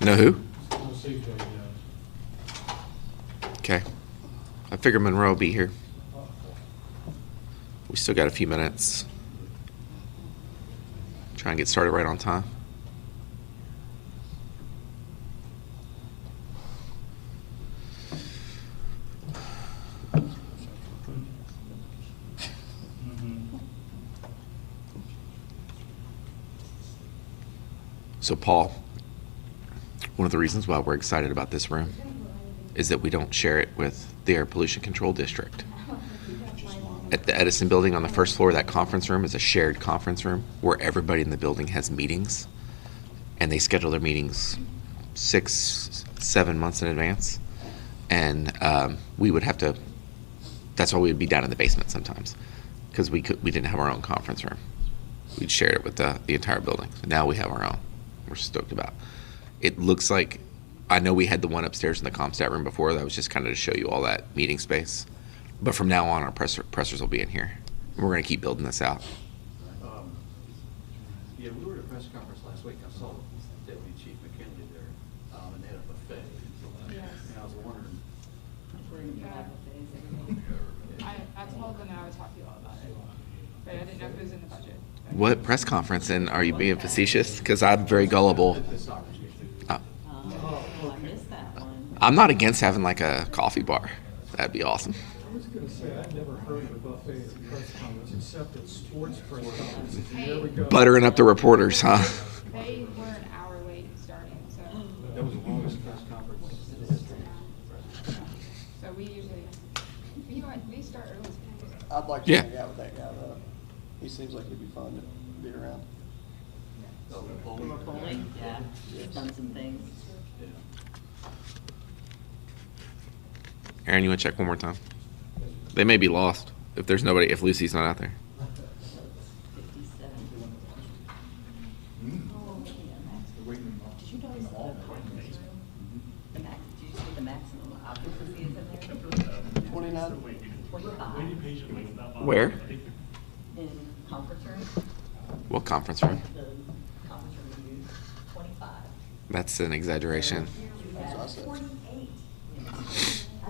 No who? Okay. I figure Monroe will be here. We still got a few minutes. Try and get started right on time. So Paul, one of the reasons why we're excited about this room is that we don't share it with the Air Pollution Control District. At the Edison building on the first floor, that conference room is a shared conference room where everybody in the building has meetings, and they schedule their meetings 6-7 months in advance. And we would have to, that's why we would be down in the basement sometimes, because we didn't have our own conference room. We'd shared it with the entire building. So now we have our own. We're stoked about. It looks like, I know we had the one upstairs in the CompStat room before. That was just kind of to show you all that meeting space. But from now on, our pressers will be in here. We're going to keep building this out. Yeah, we were at a press conference last week. I saw Deputy Chief McKinley there, and they had a buffet. Yes. And I was wondering. I told them I would talk to you all about it, but I didn't know if it was in the budget. What press conference? And are you being facetious? Because I'm very gullible. I'm not against having like a coffee bar. That'd be awesome. I was going to say, I've never heard of a buffet at a press conference, except at sports press conferences. There we go. Buttering up the reporters, huh? They were an hour late starting, so. That was the longest press conference in the history. So we usually, you know what, we start early. I'd like to hang out with that guy, though. He seems like he'd be fun to be around. Bowling, yeah, he's done some things. Aaron, you want to check one more time? They may be lost if there's nobody, if Lucy's not out there. 57. Did you notice the max? Did you see the maximum occupancy is in there? 29? 45. Where? In conference room. What conference room? The conference room we use, 25. That's an exaggeration. That's what I said. 48. I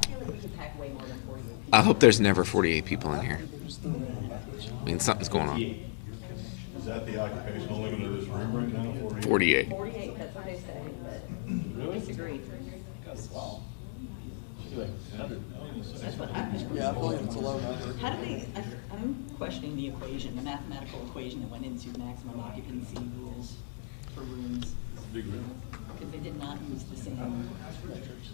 feel like we could pack way more than 48. I hope there's never 48 people in here. I mean, something's going on. Is that the occupational limit of this room right now? 48. 48, that's what they say, but I disagree. That's what I Yeah, I feel like it's a low number. How do they, I'm questioning the equation, the mathematical equation that went into maximum occupancy rules for rooms. Because they did not use the same metrics.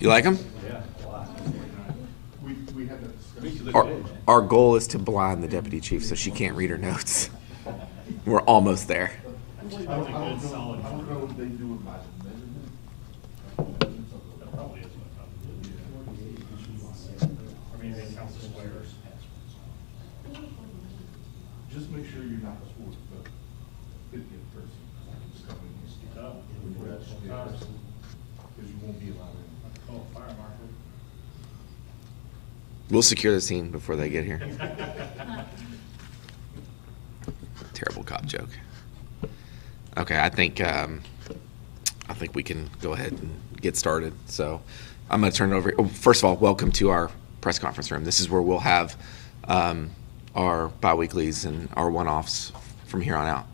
You like them? We had Our goal is to blind the deputy chief so she can't read her notes. We're almost there. I don't know if they do it by the measurement. Just make sure you're not a sport, but 50th person. Just come in and stick up. Because you won't be allowed in. Oh, fire marshal. We'll secure the scene before they get here. Terrible cop joke. Okay, I think we can go ahead and get started. So I'm going to turn it over. Oh, first of all, welcome to our press conference room. This is where we'll have our biweeklies and our one-offs from here on out.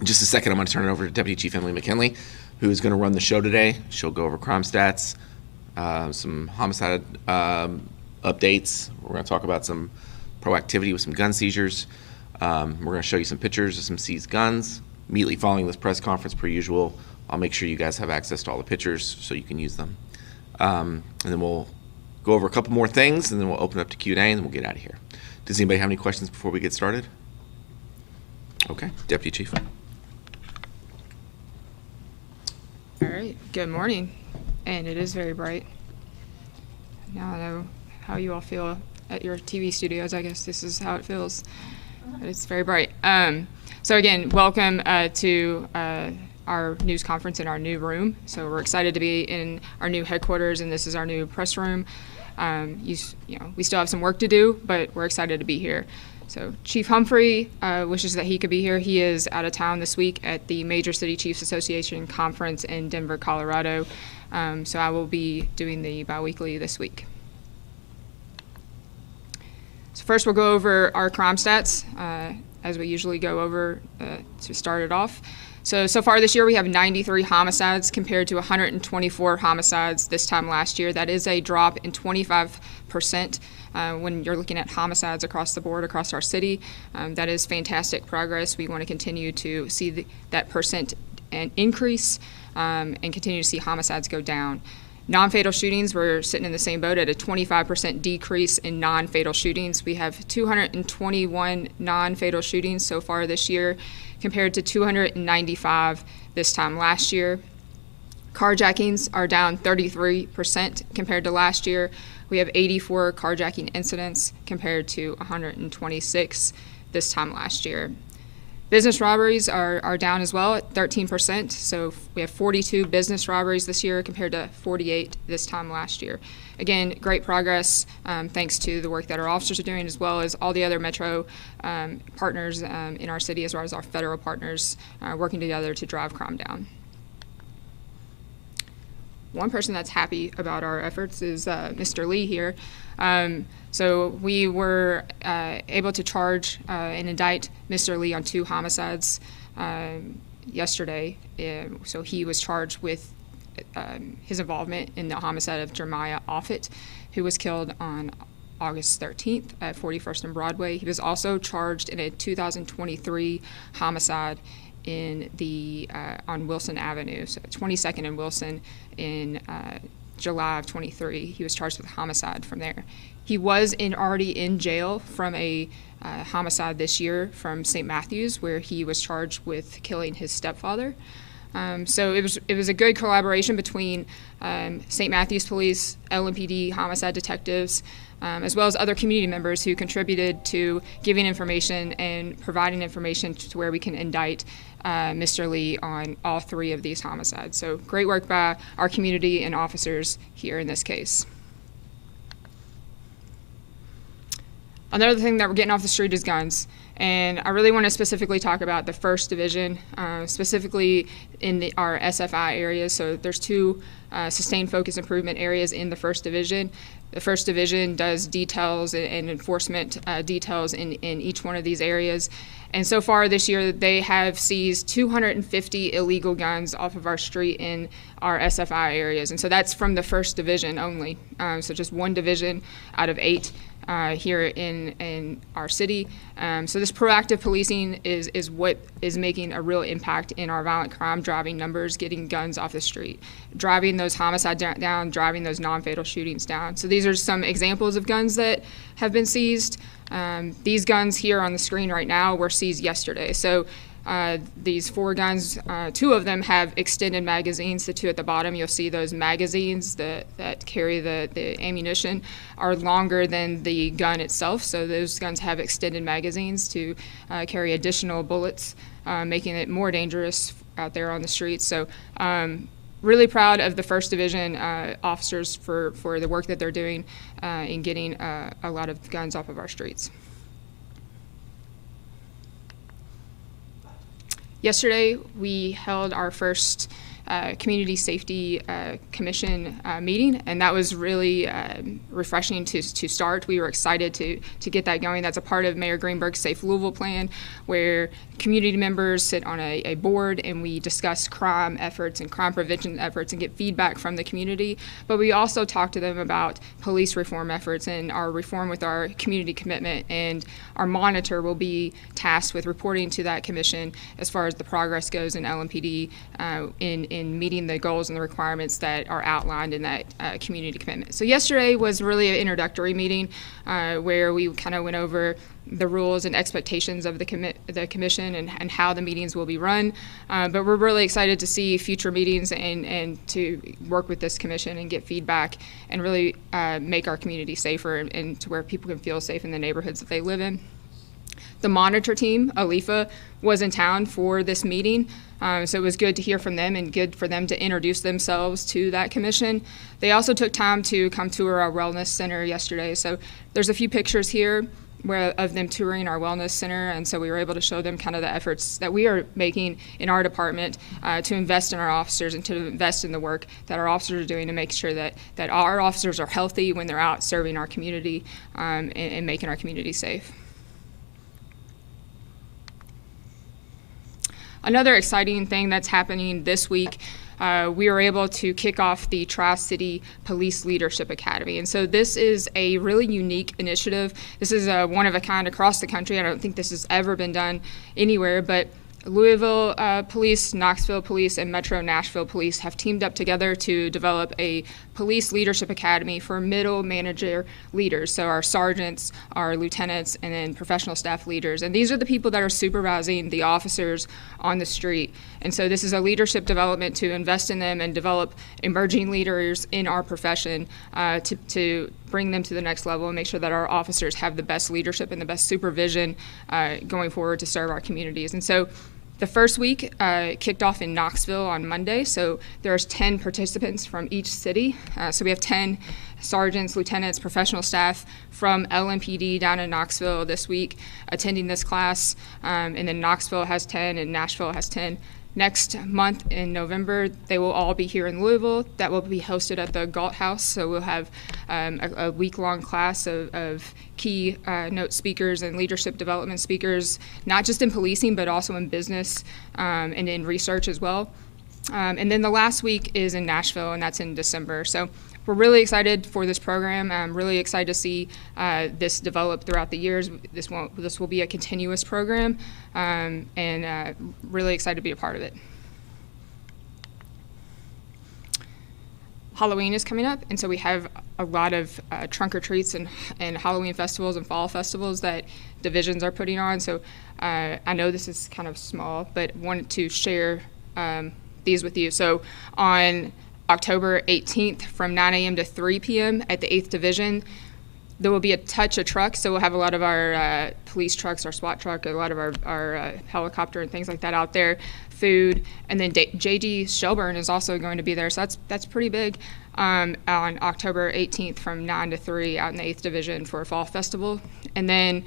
In just a second, I'm going to turn it over to Deputy Chief Emily McKinley, who is going to run the show today. She'll go over crime stats, some homicide updates. We're going to talk about some proactivity with some gun seizures. We're going to show you some pictures of some seized guns. Immediately following this press conference, per usual, I'll make sure you guys have access to all the pictures so you can use them. And then we'll go over a couple more things, and then we'll open up to Q&A, and then we'll get out of here. Does anybody have any questions before we get started? Okay, Deputy Chief. All right, good morning. And it is very bright. Now I know how you all feel at your TV studios. I guess this is how it feels. But it's very bright. So again, welcome to our news conference in our new room. So we're excited to be in our new headquarters, and this is our new press room. We still have some work to do, but we're excited to be here. So Chief Humphrey wishes that he could be here. He is out of town this week at the Major City Chiefs Association Conference in Denver, Colorado. So I will be doing the biweekly this week. So first we'll go over our crime stats, as we usually go over to start it off. So far this year we have 93 homicides compared to 124 homicides this time last year. That is a drop in 25% when you're looking at homicides across the board, across our city. That is fantastic progress. We want to continue to see that percent increase and continue to see homicides go down. Non-fatal shootings, we're sitting in the same boat at a 25% decrease in non-fatal shootings. We have 221 non-fatal shootings so far this year compared to 295 this time last year. Carjackings are down 33% compared to last year. We have 84 carjacking incidents compared to 126 this time last year. Business robberies are down as well at 13%. So we have 42 business robberies this year compared to 48 this time last year. Again, great progress thanks to the work that our officers are doing, as well as all the other Metro partners in our city, as well as our federal partners working together to drive crime down. One person that's happy about our efforts is Mr. Lee here. So we were able to charge and indict Mr. Lee on 2 homicides yesterday. So he was charged with his involvement in the homicide of Jeremiah Offit, who was killed on August 13th at 41st and Broadway. He was also charged in a 2023 homicide in on Wilson Avenue, so 22nd and Wilson in July of 23. He was charged with homicide from there. He was already in jail from a homicide this year from St. Matthews, where he was charged with killing his stepfather. So it was a good collaboration between St. Matthews Police, LMPD, homicide detectives, as well as other community members who contributed to giving information and providing information to where we can indict Mr. Lee on all 3 of these homicides. So great work by our community and officers here in this case. Another thing that we're getting off the street is guns. And I really want to specifically talk about the 1st Division, specifically in our SFI areas. So there's 2 sustained focus improvement areas in the 1st Division. The 1st Division does details and enforcement details in each one of these areas. And so far this year, they have seized 250 illegal guns off of our street in our SFI areas. And so that's from the 1st Division only. So just 1 division out of 8 here in our city. So this proactive policing is what is making a real impact in our violent crime driving numbers, getting guns off the street, driving those homicides down, driving those non-fatal shootings down. So these are some examples of guns that have been seized. These guns here on the screen right now were seized yesterday. So these 4 guns, 2 of them have extended magazines. The 2 at the bottom, you'll see those magazines that carry the ammunition are longer than the gun itself. So those guns have extended magazines to carry additional bullets, making it more dangerous out there on the streets. So really proud of the 1st Division officers for the work that they're doing in getting a lot of guns off of our streets. Yesterday, we held our first Community Safety Commission meeting, and that was really refreshing to start. We were excited to get that going. That's a part of Mayor Greenberg's Safe Louisville plan, where community members sit on a board and we discuss crime efforts and crime prevention efforts and get feedback from the community. But we also talk to them about police reform efforts and our reform with our community commitment, and our monitor will be tasked with reporting to that commission as far as the progress goes in LMPD in meeting the goals and the requirements that are outlined in that community commitment. So yesterday was really an introductory meeting where we kind of went over the rules and expectations of the commission and how the meetings will be run. But we're really excited to see future meetings and to work with this commission and get feedback and really make our community safer and to where people can feel safe in the neighborhoods that they live in. The monitor team, ELEFA, was in town for this meeting, so it was good to hear from them and good for them to introduce themselves to that commission. They also took time to come tour our wellness center yesterday, so there's a few pictures here of them touring our wellness center, and so we were able to show them kind of the efforts that we are making in our department to invest in our officers and to invest in the work that our officers are doing to make sure that our officers are healthy when they're out serving our community and making our community safe. Another exciting thing that's happening this week, we were able to kick off the Tri-City Police Leadership Academy. And so this is a really unique initiative. This is one of a kind across the country. I don't think this has ever been done anywhere, but Louisville Police, Knoxville Police, and Metro Nashville Police have teamed up together to develop a police leadership academy for middle manager leaders, so our sergeants, our lieutenants, and then professional staff leaders. And these are the people that are supervising the officers on the street. And so this is a leadership development to invest in them and develop emerging leaders in our profession to bring them to the next level and make sure that our officers have the best leadership and the best supervision going forward to serve our communities. And so the first week kicked off in Knoxville on Monday, so there's 10 participants from each city. So we have 10 sergeants, lieutenants, professional staff from LMPD down in Knoxville this week attending this class, and then Knoxville has 10 and Nashville has 10. Next month in November, they will all be here in Louisville. That will be hosted at the Galt House, so we'll have a week-long class of key note speakers and leadership development speakers, not just in policing, but also in business and in research as well. And then the last week is in Nashville, and that's in December. So we're really excited for this program. I'm really excited to see this develop throughout the years. This will be a continuous program, and really excited to be a part of it. Halloween is coming up, and so we have a lot of trunk or treats and Halloween festivals and fall festivals that divisions are putting on. So I know this is kind of small, but wanted to share these with you. So on October 18th from 9 a.m. to 3 p.m. at the 8th Division, there will be a touch of trucks. So we'll have a lot of our police trucks, our SWAT truck, a lot of our helicopter and things like that out there, food. And then J.D. Shelburne is also going to be there. So that's pretty big on October 18th from 9 to 3 out in the 8th Division for a fall festival. And then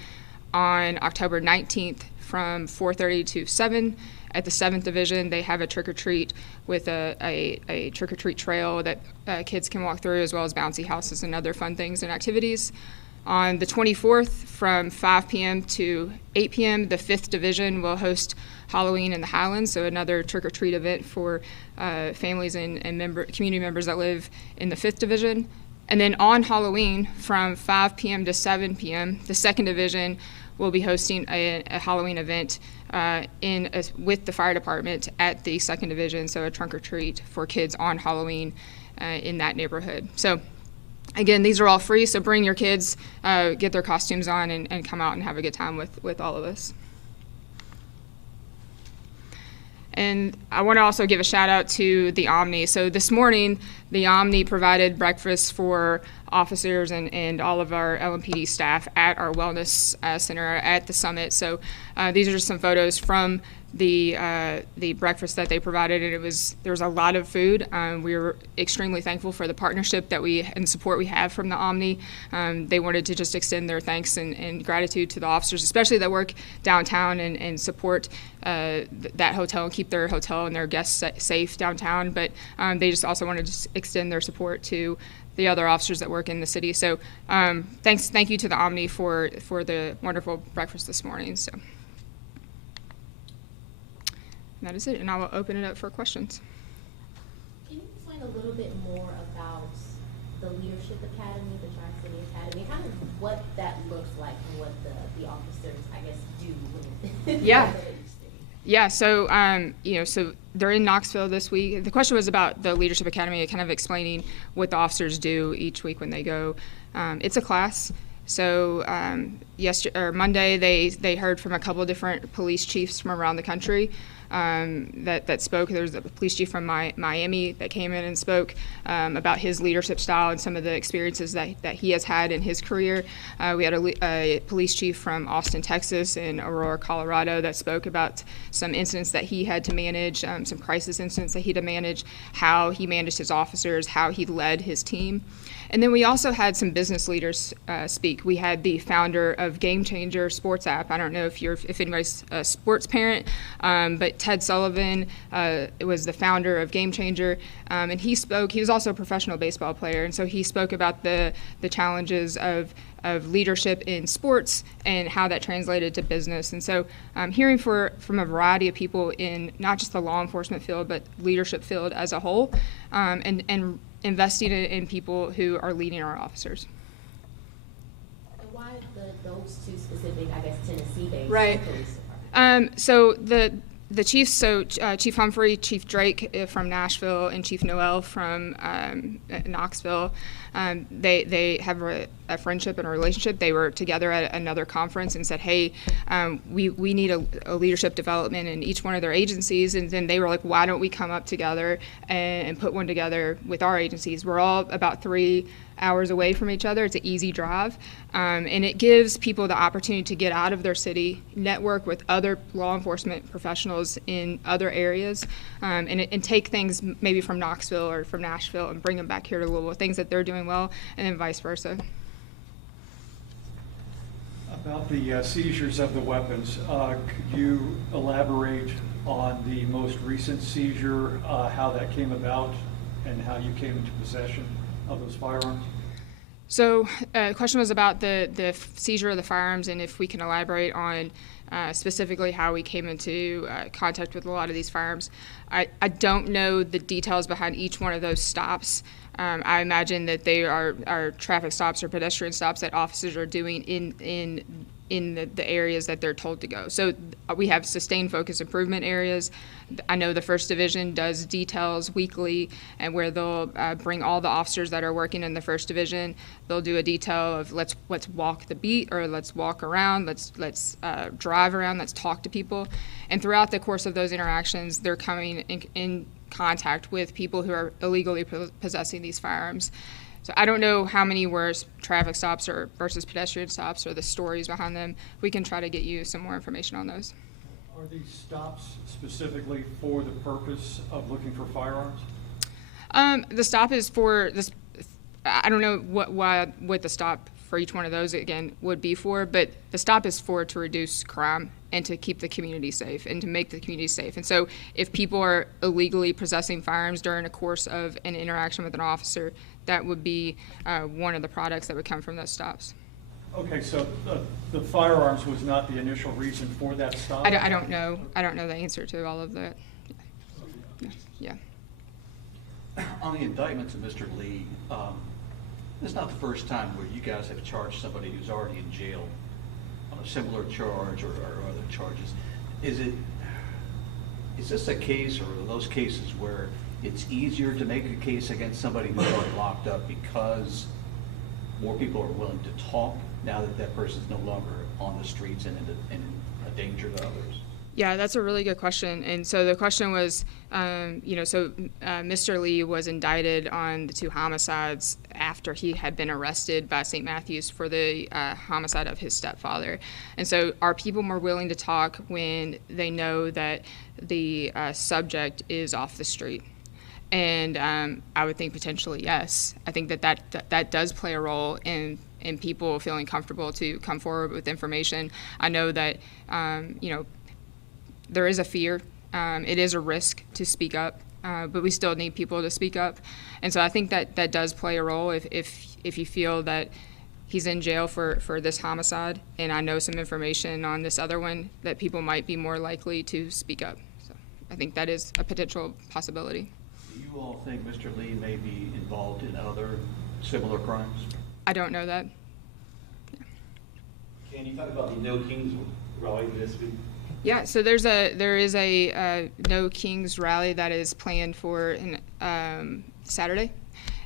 on October 19th from 4:30 to 7 at the 7th Division, they have a trick-or-treat with a trick-or-treat trail that kids can walk through, as well as bouncy houses and other fun things and activities. On the 24th, from 5 p.m. to 8 p.m., the 5th Division will host Halloween in the Highlands, so another trick-or-treat event for families and community members that live in the 5th Division. And then on Halloween, from 5 p.m. to 7 p.m., the 2nd Division will be hosting a Halloween event with the fire department at the 2nd Division, so a trunk or treat for kids on Halloween in that neighborhood. So again, these are all free, so bring your kids, get their costumes on, and come out and have a good time with all of us. And I want to also give a shout out to the Omni. So this morning, the Omni provided breakfast for officers and all of our LMPD staff at our wellness center at the summit. So these are just some photos from the breakfast that they provided, and there was a lot of food. We were extremely thankful for the partnership and support we have from the Omni. They wanted to just extend their thanks and gratitude to the officers, especially that work downtown and support that hotel and keep their hotel and their guests safe downtown. But they just also wanted to extend their support to the other officers that work in the city. So thank you to the Omni for the wonderful breakfast this morning. So. That is it, and I will open it up for questions. Can you explain a little bit more about the Leadership Academy, the Tri-City Academy, kind of what that looks like and what the officers, I guess, do when Yeah. Yeah, so, so they're in Knoxville this week. The question was about the Leadership Academy, kind of explaining what the officers do each week when they go. It's a class. So Monday, they heard from a couple of different police chiefs from around the country. that spoke. There was a police chief from Miami that came in and spoke about his leadership style and some of the experiences that he has had in his career. We had a police chief from Austin, Texas, and Aurora, Colorado, that spoke about some incidents that he had to manage, some crisis incidents that he had to manage, how he managed his officers, how he led his team. And then we also had some business leaders speak. We had the founder of Game Changer Sports app. I don't know if anybody's a sports parent, but Ted Sullivan was the founder of Game Changer, and he spoke. He was also a professional baseball player, and so he spoke about the challenges of leadership in sports and how that translated to business. And so hearing from a variety of people in not just the law enforcement field, but leadership field as a whole, and investing in people who are leading our officers. And why those two specific, I guess, Tennessee-based Right. police departments? So the chiefs, Chief Humphrey, Chief Drake from Nashville, and Chief Noel from Knoxville, they have a friendship and a relationship. They were together at another conference and said, hey, we need a leadership development in each one of their agencies. And then they were like, why don't we come up together and put one together with our agencies? We're all about 3 hours away from each other. It's an easy drive, and it gives people the opportunity to get out of their city, network with other law enforcement professionals in other areas, and take things maybe from Knoxville or from Nashville and bring them back here to Louisville, things that they're doing well, and then vice versa. About the seizures of the weapons, could you elaborate on the most recent seizure, how that came about, and how you came into possession of those firearms? So the question was about the seizure of the firearms and if we can elaborate on specifically how we came into contact with a lot of these firearms. I don't know the details behind each one of those stops. I imagine that they are traffic stops or pedestrian stops that officers are doing in the areas that they're told to go. So we have sustained focus improvement areas. I know the 1st Division does details weekly, and where they'll bring all the officers that are working in the 1st Division. They'll do a detail of let's walk the beat, or let's walk around, let's drive around, let's talk to people. And throughout the course of those interactions, they're coming in contact with people who are illegally possessing these firearms. So I don't know how many were traffic stops or versus pedestrian stops or the stories behind them. We can try to get you some more information on those. Are these stops specifically for the purpose of looking for firearms? The stop is for this. I don't know what the stop for each one of those again would be for, but the stop is to reduce crime and to keep the community safe and to make the community safe. And so if people are illegally possessing firearms during a course of an interaction with an officer, that would be one of the products that would come from those stops. Okay, so the firearms was not the initial reason for that stop? I don't know. I don't know the answer to all of that. Yeah. On the indictments of Mr. Lee, this is not the first time where you guys have charged somebody who's already in jail on a similar charge or other charges. Is this a case, or are those cases where it's easier to make a case against somebody who's already locked up because more people are willing to talk now that that person's no longer on the streets and a danger to others? Yeah, that's a really good question. And so the question was, Mr. Lee was indicted on the 2 homicides after he had been arrested by St. Matthews for the homicide of his stepfather. And so are people more willing to talk when they know that the subject is off the street? And I would think potentially yes. I think that does play a role in people feeling comfortable to come forward with information. I know that, there is a fear. It is a risk to speak up, but we still need people to speak up. And so I think that does play a role if you feel that he's in jail for this homicide, and I know some information on this other one, that people might be more likely to speak up. So I think that is a potential possibility. Do you all think Mr. Lee may be involved in other similar crimes? I don't know that. Can you talk about the No Kings rally this week? Yeah, so there is a No Kings rally that is planned for Saturday,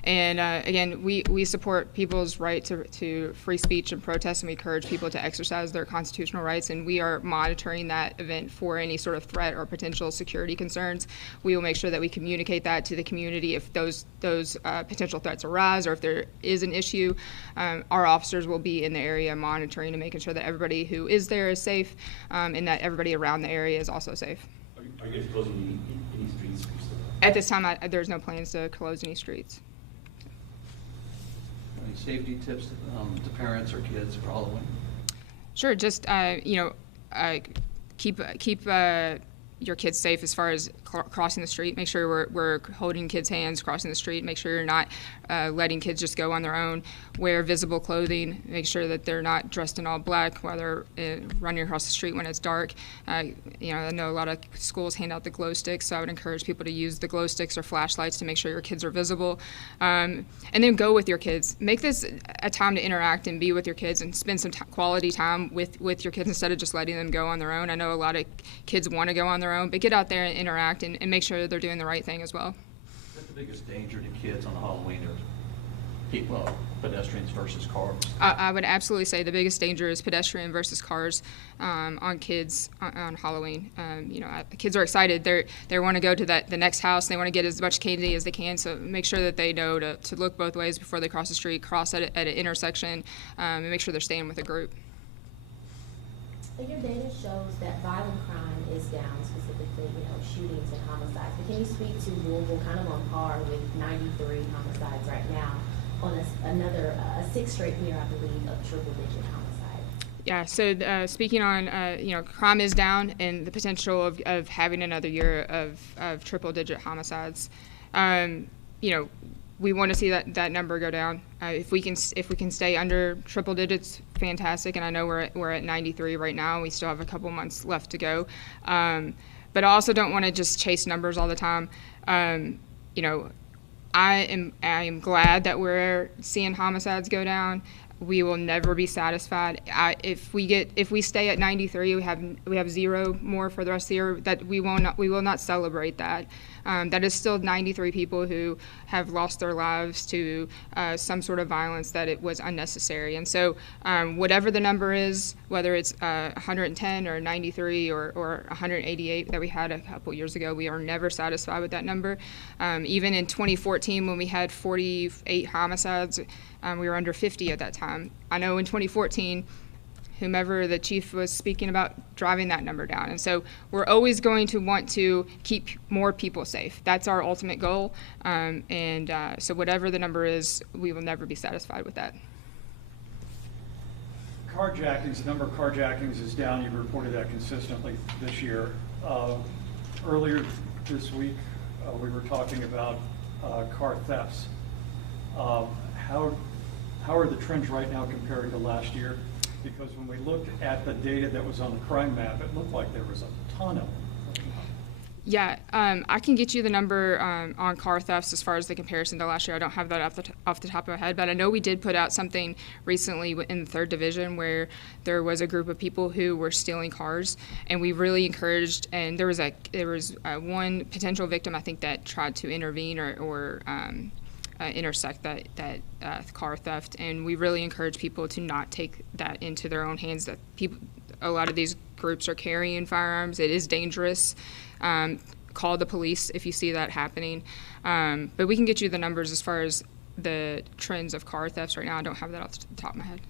And again, we support people's right to free speech and protest, and we encourage people to exercise their constitutional rights, and we are monitoring that event for any sort of threat or potential security concerns. We will make sure that we communicate that to the community if those potential threats arise or if there is an issue. Our officers will be in the area monitoring and making sure that everybody who is there is safe, and that everybody around the area is also safe. Are you guys closing any streets? At this time, there's no plans to close any streets. Any safety tips to parents or kids for Halloween? Sure, just keep your kids safe as far as crossing the street. Make sure we're holding kids' hands crossing the street. Make sure you're not letting kids just go on their own. Wear visible clothing. Make sure that they're not dressed in all black while they're running across the street when it's dark. I know a lot of schools hand out the glow sticks, so I would encourage people to use the glow sticks or flashlights to make sure your kids are visible. And then go with your kids. Make this a time to interact and be with your kids and spend some quality time with your kids instead of just letting them go on their own. I know a lot of kids want to go on their own, but get out there and interact and make sure they're doing the right thing as well. What's the biggest danger to kids on Halloween, or people, pedestrians versus cars? I would absolutely say the biggest danger is pedestrian versus cars on kids on Halloween. Kids are excited. They want to go to the next house. They want to get as much candy as they can. So make sure that they know to look both ways before they cross the street, cross at an intersection, and make sure they're staying with a group. Your data shows that violent crime is down, specifically, shootings and homicides. But can you speak to Louisville kind of on par with 93 homicides right now on a sixth straight year, I believe, of triple-digit homicide? Yeah, so speaking on, crime is down and the potential of having another year of triple-digit homicides. We want to see that number go down. If we can stay under triple digits, fantastic. And I know we're at 93 right now. We still have a couple months left to go. But I also don't want to just chase numbers all the time. I am glad that we're seeing homicides go down. We will never be satisfied. If we stay at 93, we have 0 more for the rest of the year. That we will not celebrate that. That is still 93 people who have lost their lives to some sort of violence that it was unnecessary. And so whatever the number is, whether it's 110 or 93 or 188 that we had a couple years ago, we are never satisfied with that number. Even in 2014, when we had 48 homicides, we were under 50 at that time. I know in 2014, whomever the chief was speaking about driving that number down. And so we're always going to want to keep more people safe. That's our ultimate goal. So whatever the number is, we will never be satisfied with that. Carjackings, the number of carjackings is down. You've reported that consistently this year. Earlier this week, we were talking about car thefts. How are the trends right now compared to last year? Because when we looked at the data that was on the crime map, it looked like there was a ton of them. Yeah, I can get you the number on car thefts as far as the comparison to last year. I don't have that off the top of my head, but I know we did put out something recently in the 3rd Division where there was a group of people who were stealing cars, and we really encouraged. And there was one potential victim, I think, that tried to intervene or intersect that car theft, and we really encourage people to not take that into their own hands. That a lot of these groups are carrying firearms. It is dangerous. Call the police if you see that happening. But we can get you the numbers as far as the trends of car thefts right now. I don't have that off the top of my head.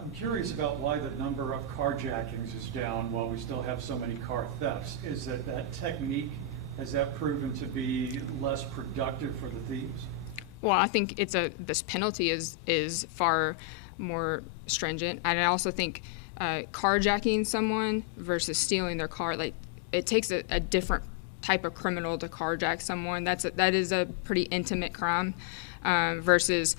I'm curious about why the number of carjackings is down while we still have so many car thefts. Is that technique, has that proven to be less productive for the thieves? Well, I think this penalty is far more stringent, and I also think carjacking someone versus stealing their car, like, it takes a different type of criminal to carjack someone. That is a pretty intimate crime versus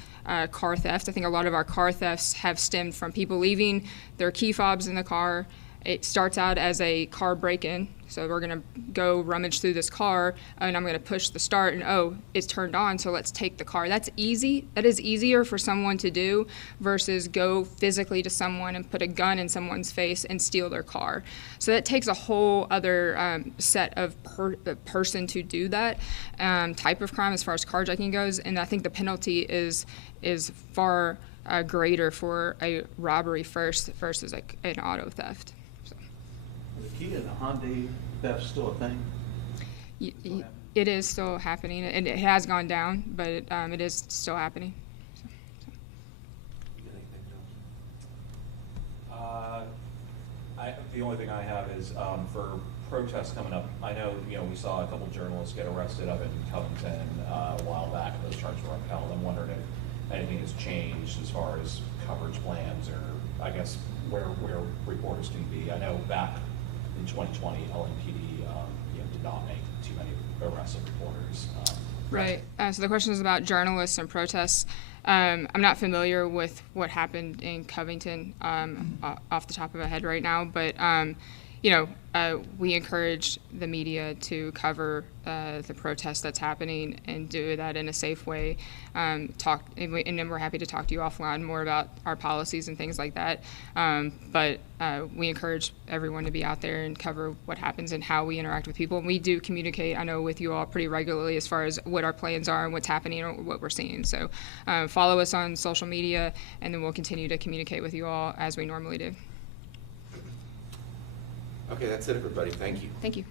car theft. I think a lot of our car thefts have stemmed from people leaving their key fobs in the car. It starts out as a car break-in, So we're going to go rummage through this car, and I'm going to push the start, and oh, it's turned on, so let's take the car. That's easy. That is easier for someone to do versus go physically to someone and put a gun in someone's face and steal their car. So that takes a whole other set of person to do that type of crime as far as carjacking goes, and I think the penalty is far greater for a robbery first versus an auto theft. So. The key to the Hyundai theft still a thing? It is still happening, and it has gone down, but it is still happening. The only thing I have is for protests coming up. I know we saw a couple journalists get arrested up in Covington a while back, and those charges were upheld. I'm wondering if anything has changed as far as coverage plans, or I guess where reporters can be. I know back in 2020, LMPD did not make too many arrests of reporters. Right. So the question is about journalists and protests. I'm not familiar with what happened in Covington off the top of my head right now, but we encourage the media to cover the protest that's happening and do that in a safe way. And then we're happy to talk to you offline more about our policies and things like that. But we encourage everyone to be out there and cover what happens and how we interact with people. And we do communicate, I know, with you all pretty regularly as far as what our plans are and what's happening or what we're seeing. So follow us on social media, and then we'll continue to communicate with you all as we normally do. Okay, that's it, everybody. Thank you. Thank you.